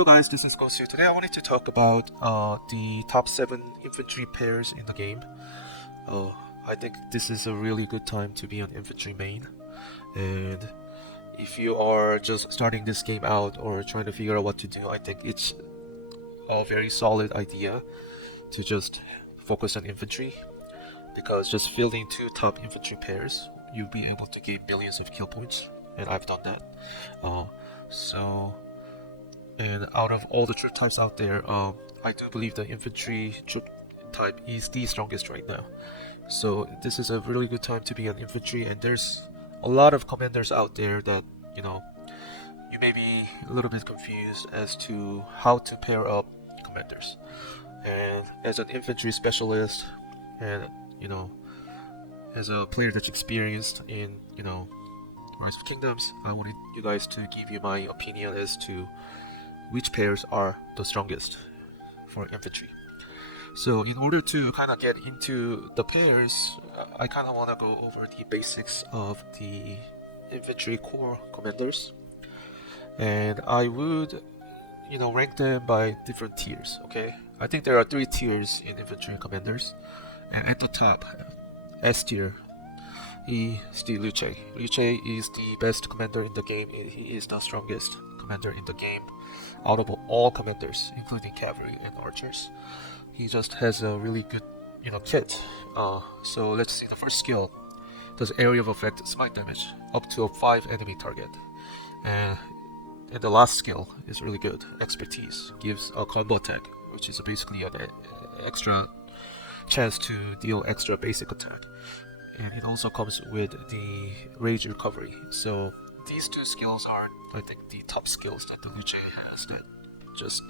Hello guys, this is GOSU. Today I wanted to talk about the top 7 infantry pairs in the game. I think this is a really good time to be an infantry main, and if you are just starting this game out or trying to figure out what to do, I think it's a very solid idea to just focus on infantry, because just fielding 2 top infantry pairs, you'll be able to gain millions of kill points, and I've done that. And out of all the troop types out there, I do believe the infantry troop type is the strongest right now. So this is a really good time to be an infantry, and there's a lot of commanders out there that, you may be a little bit confused as to how to pair up commanders. And as an infantry specialist, and as a player that's experienced in Rise of Kingdoms, I wanted you guys to give you my opinion as to which pairs are the strongest for infantry. So in order to kind of get into the pairs, I kind of want to go over the basics of the infantry core commanders, and I would rank them by different tiers. Okay, I think there are 3 tiers in infantry commanders, and at the top, S tier, is the Luch. Luch is the best commander in the game. He is the strongest commander in the game out of all commanders, including cavalry and archers. He just has a really good kit. So let's see. The first skill does area of effect smite damage up to a 5 enemy target, and the last skill is really good. Expertise gives a combo attack, which is basically an extra chance to deal extra basic attack, and it also comes with the rage recovery. So these 2 skills are, I think, the top skills that the Luch has that just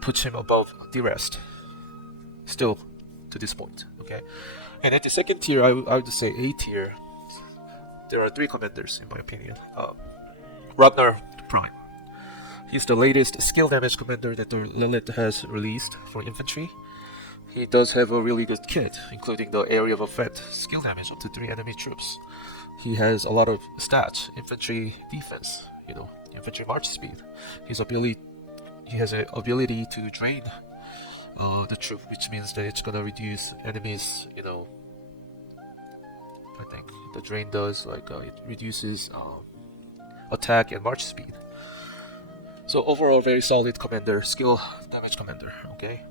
puts him above the rest, still to this point. Okay, and at the second tier, I would say A tier, there are 3 commanders in my opinion. Rodar Prime. He's the latest skill damage commander that the Lilith has released for infantry. He does have a really good kit, including the area of effect skill damage up to 3 enemy troops. He has a lot of stats: infantry defense, infantry march speed. He has an ability to drain the troop, which means that it's gonna reduce enemies. I think the drain does it reduces attack and march speed. So overall, very solid commander, skill damage commander. Okay.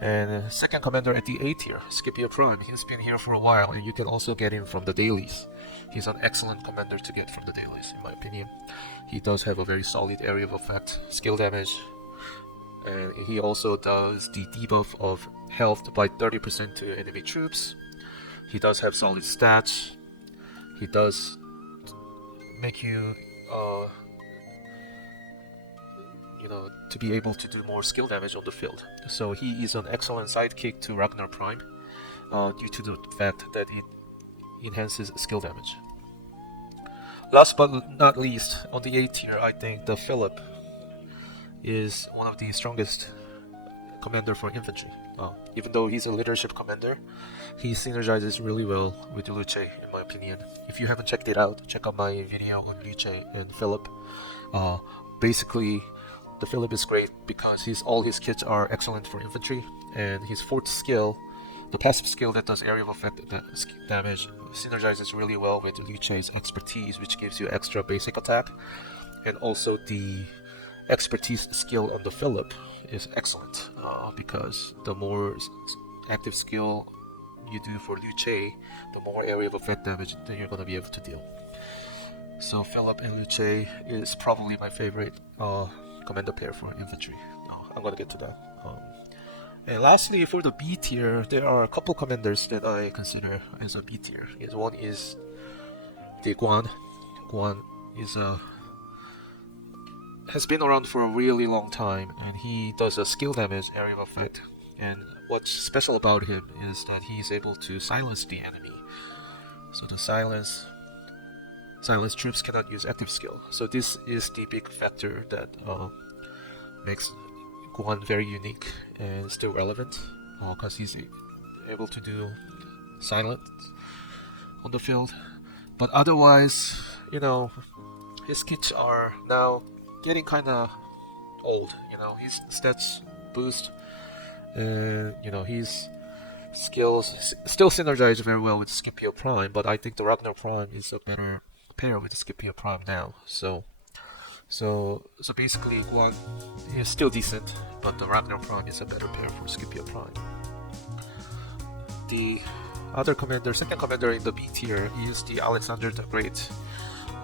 And second commander at the A tier, Skipio Prime. He's been here for a while, and you can also get him from the dailies. He's an excellent commander to get from the dailies, in my opinion. He does have a very solid area of effect, skill damage, and he also does the debuff of health by 30% to enemy troops. He does have solid stats. He does make you to be able to do more skill damage on the field. So he is an excellent sidekick to Rodar Prime, due to the fact that it enhances skill damage. Last but not least, on the A tier, I think the Philip is one of the strongest commander for infantry. Even though he's a leadership commander, he synergizes really well with Luch, in my opinion. If you haven't checked it out, check out my video on Luch and Philip. Basically, the Philip is great because all his kits are excellent for infantry, and his 4th skill, the passive skill that does area of effect damage, synergizes really well with Luch's expertise, which gives you extra basic attack, and also the expertise skill on the Philip is excellent, because the more active skill you do for Luch, the more area of effect damage that you're going to be able to deal. So Philip and Luch is probably my favorite commander pair for infantry. I'm gonna get to that. And lastly, for the B tier, there are a couple commanders that I consider as a B tier. One is the Guan. Guan has been around for a really long time, and he does a skill damage area of effect. And what's special about him is that he's able to silence the enemy. So the silence troops cannot use active skill. So this is the big factor that makes Guan very unique and still relevant, because he's able to do silence on the field. But otherwise, his kits are now getting kind of old. You know, his stats boost, and you know his skills still synergize very well with Skipio Prime. But I think the Ragnar Prime is a better pair with Skipio Prime now. So basically, Guan is still decent, but the Ragnar Prime is a better pair for Skipio Prime. The other commander, second commander in the B tier, is the Alexander the Great.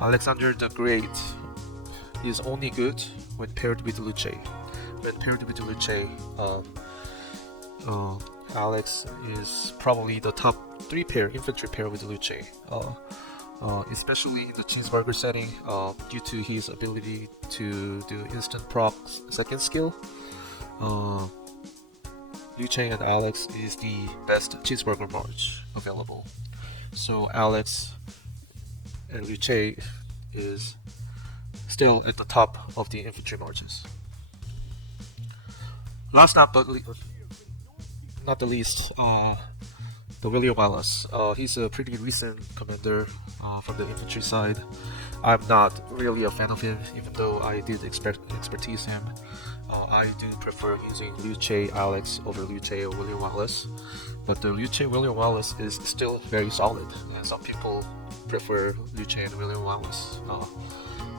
Alexander the Great is only good when paired with Luch. When paired with Luch, Alex is probably the top 3 pair, infantry pair with Luch. Especially in the cheeseburger setting, due to his ability to do instant proc second skill. Luch and Alex is the best cheeseburger march available. So Alex and Luch is still at the top of the infantry marches. Last not the least, the William Wallace. He's a pretty recent commander from the infantry side. I'm not really a fan of him, even though I did expertise him. I do prefer using Luch Alex over Luch or William Wallace, but the Luch William Wallace is still very solid. Some people prefer Luch and William Wallace,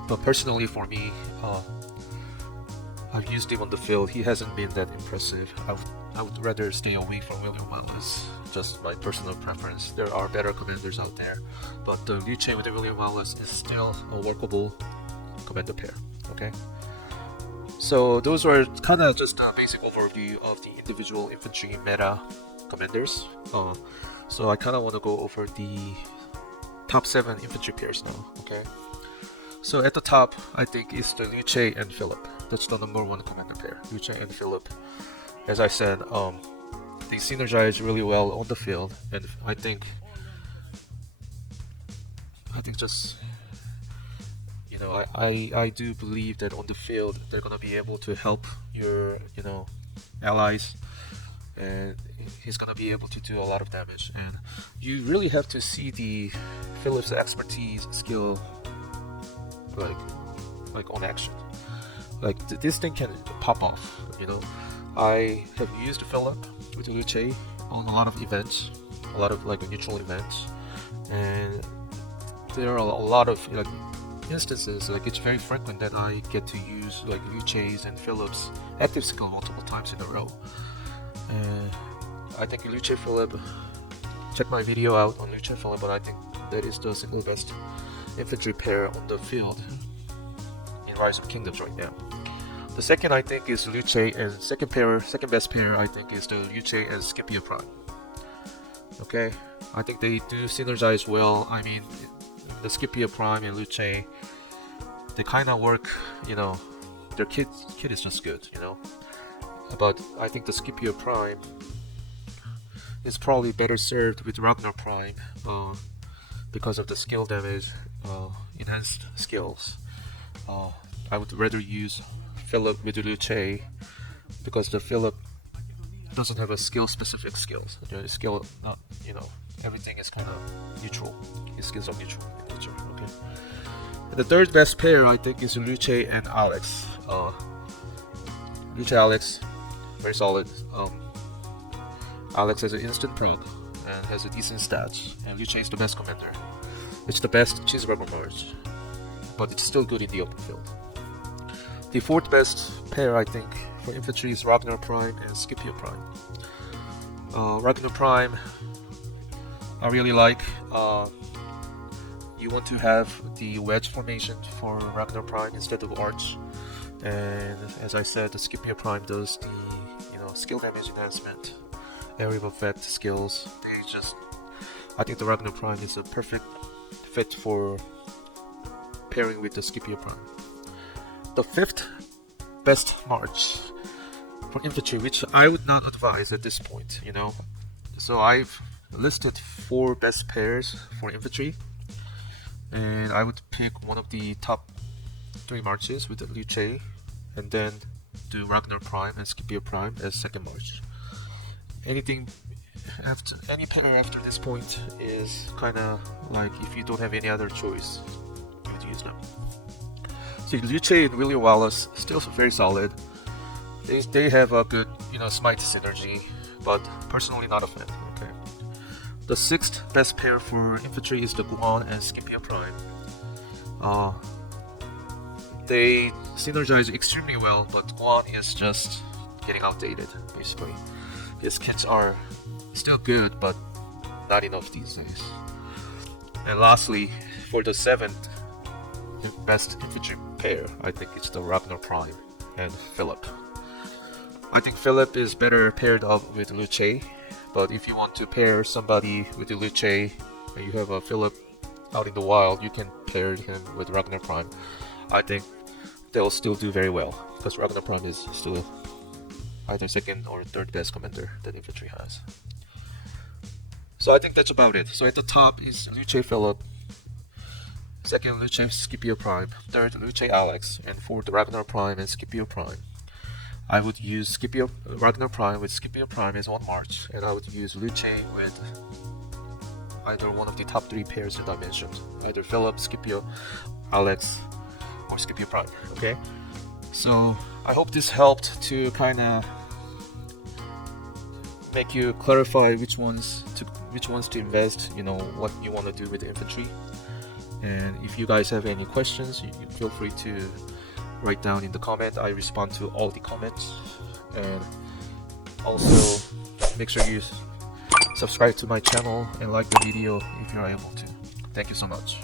but personally for me, I've used him on the field. He hasn't been that impressive. I would rather stay away from William Wallace. Just my personal preference. There are better commanders out there, but the Luch with the William Wallace is still a workable commander pair. Okay. So those were kind of just a basic overview of the individual infantry meta commanders. So I kind of want to go over the top 7 infantry pairs now. Okay. So at the top, I think is the Luch and Philip. That's the number 1 commander pair, Luch and Philip. As I said, they synergize really well on the field, and I think just, you know, I do believe that on the field they're gonna be able to help your, you know, allies, and he's gonna be able to do a lot of damage. And you really have to see the Philip's expertise skill like on action. Like this thing can pop off, you know. I have used Philip with Luch on a lot of events, a lot of like neutral events, and there are a lot of like instances, like it's very frequent that I get to use like Luch's and Philip's active skill multiple times in a row. And I think Luch Philip, check my video out on Luch Philip, but I think that is the single best infantry pair on the field in Rise of Kingdoms right now. The second I think is Luch, and second best pair I think is the Luch and Skipio Prime. Okay, I think they do synergize well. I mean, the Skipio Prime and Luch, they kind of work, you know, their kit is just good, you know. But I think the Skipio Prime is probably better served with Ragnar Prime because of the skill damage, enhanced skills. I would rather use Philip with Luch because the Philip doesn't have a skill-specific skills. The skill, you know, everything is kind of neutral. His skills are neutral in nature. Okay. And the third best pair I think is Luch and Alex. Luch Alex, very solid. Alex has an instant proc and has a decent stats, and Luch is the best commander. It's the best cheeseburger march, but it's still good in the open field. The fourth best pair I think for infantry is Ragnar Prime and Skipio Prime. Ragnar Prime I really like. You want to have the wedge formation for Ragnar Prime instead of arch, and as I said, the Skipio Prime does the, you know, skill damage enhancement, area of effect skills. I think the Ragnar Prime is a perfect fit for pairing with the Skipio Prime. The fifth best march for infantry, which I would not advise at this point, you know. So I've listed 4 best pairs for infantry, and I would pick one of the top 3 marches with the Luch, and then do Ragnar Prime and Skipio Prime as second march. Any pair after this point is kind of like if you don't have any other choice, you would use them. See, Luch and William Wallace still very solid. They have a good, smite synergy, but personally not a fan. Okay. The sixth best pair for infantry is the Guan and Skipio Prime. They synergize extremely well, but Guan is just getting outdated, basically. His kits are still good, but not enough these days. And lastly, for the seventh best infantry pair, I think it's the Rodar Prime and Philip. I think Philip is better paired up with Luch, but if you want to pair somebody with the Luch and you have a Philip out in the wild, you can pair him with Rodar Prime. I think they'll still do very well, because Rodar Prime is still either second or third best commander that infantry has. So I think that's about it. So at the top is Luch Philip, second Luch Skipio Prime, third Luch Alex, and fourth Rodar Prime and Skipio Prime. I would use Rodar Prime with Skipio Prime as one march, and I would use Luch with either one of the top three pairs that I mentioned, either Philip, Skipio, Alex, or Skipio Prime. Okay, so I hope this helped to kind of make you clarify which ones to invest, what you want to do with the infantry. And if you guys have any questions, you feel free to write down in the comment. I respond to all the comments. And also make sure you subscribe to my channel and like the video if you're able to. Thank you so much.